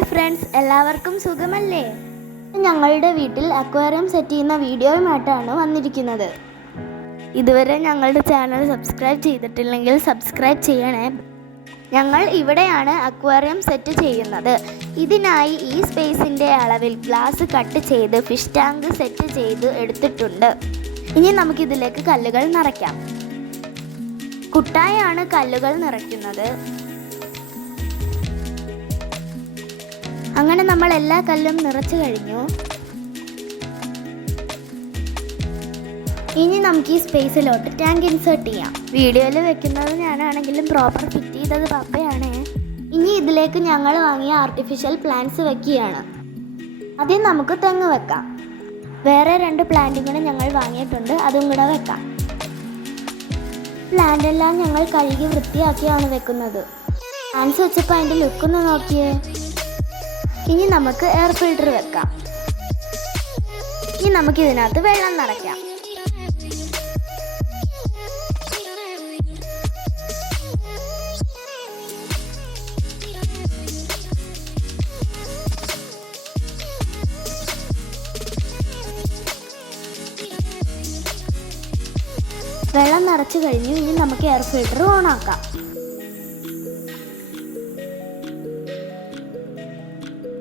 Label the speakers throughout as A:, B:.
A: Hi friends എല്ലാവർക്കും സുഖമല്ലേ? ഞങ്ങളുടെ വീട്ടിൽ അക്വേറിയം സെറ്റ് ചെയ്യുന്ന വീഡിയോയുമായിട്ടാണ് വന്നിരിക്കുന്നത്. ഇതുവരെ ഞങ്ങളുടെ ചാനൽ സബ്സ്ക്രൈബ് ചെയ്തിട്ടില്ലെങ്കിൽ സബ്സ്ക്രൈബ് ചെയ്യണേ. ഞങ്ങൾ ഇവിടെയാണ് അക്വേറിയം സെറ്റ് ചെയ്യുന്നത്. ഇതിനായി ഈ സ്പേസിന്റെ അളവിൽ ഗ്ലാസ് കട്ട് ചെയ്ത് ഫിഷ് ടാങ്ക് സെറ്റ് ചെയ്ത് എടുത്തിട്ടുണ്ട്. ഇനി നമുക്കിതിലേക്ക് കല്ലുകൾ നിറയ്ക്കാം. കുട്ടായാണ് കല്ലുകൾ നിറയ്ക്കുന്നത്. അങ്ങനെ നമ്മൾ എല്ലാ കല്ലും നിറച്ചു കഴിഞ്ഞു. ഇനി നമുക്ക് ഈ സ്പേസിലോട്ട് ടാങ്ക് ഇൻസേർട്ട് ചെയ്യാം. വീഡിയോയിൽ വെക്കുന്നത് ഞാനാണെങ്കിലും പ്രോപ്പർ ഫിറ്റ് ചെയ്തത് പപ്പയാണ്. ഇനി ഇതിലേക്ക് ഞങ്ങൾ വാങ്ങിയ ആർട്ടിഫിഷ്യൽ പ്ലാന്റ്സ് വെക്കുകയാണ്. ആദ്യം നമുക്ക് തെങ്ങ് വെക്കാം. വേറെ രണ്ട് പ്ലാന്റും കൂടെ ഞങ്ങൾ വാങ്ങിയിട്ടുണ്ട് അതും കൂടെ വെക്കാം. പ്ലാന്റ് എല്ലാം ഞങ്ങൾ കഴുകി വൃത്തിയാക്കിയാണ് വെക്കുന്നത്. പ്ലാന്റ്സ് വെച്ചപ്പോൾ അതിന്റെ ലുക്കൊന്ന് നോക്കിയേ. ഇനി നമുക്ക് എയർ ഫിൽട്ടർ വെക്കാം. ഇനി നമുക്ക് ഇതിനകത്ത് വെള്ളം നിറയ്ക്കാം. വെള്ളം നിറച്ചു കഴിഞ്ഞു. ഇനി നമുക്ക് എയർ ഫിൽട്ടർ ഓൺ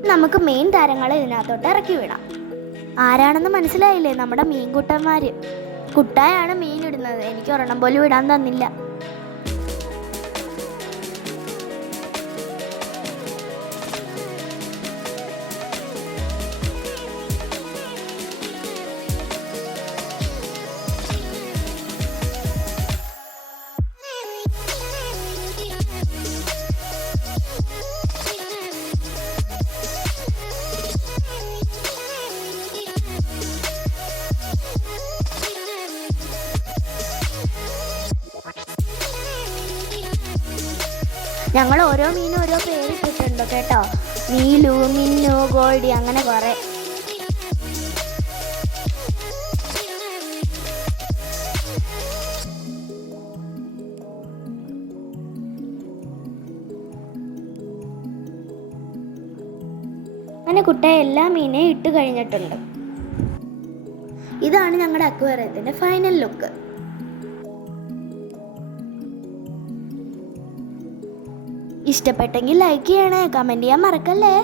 A: നമുക്ക് മെയിൻ താരങ്ങളെ ഇതിനകത്തോട്ട് ഇറക്കി വിടാം. ആരാണെന്ന് മനസ്സിലായില്ലേ നമ്മുടെ മീൻകുട്ടന്മാര്? കുട്ടായാണ് മീൻ ഇടുന്നത്. എനിക്ക് ഒരെണ്ണം പോലും ഇടാൻ തന്നില്ല. ഞങ്ങൾ ഓരോ മീനും ഓരോ പേര് ഇട്ടിട്ടുണ്ട് കേട്ടോ. നീലു മിന്നു ഗോൾഡി അങ്ങനെ കുറെ. അങ്ങനെ കുട്ട എല്ലാ മീനെയും ഇട്ട് കഴിഞ്ഞിട്ടുണ്ട്. ഇതാണ് ഞങ്ങളുടെ അക്വേറിയത്തിന്റെ ഫൈനൽ ലുക്ക് ഇഷ്ടപ്പെട്ടെങ്കിൽ ലൈക്ക് ചെയ്യണേ കമന്റ് ചെയ്യാൻ മറക്കല്ലേ?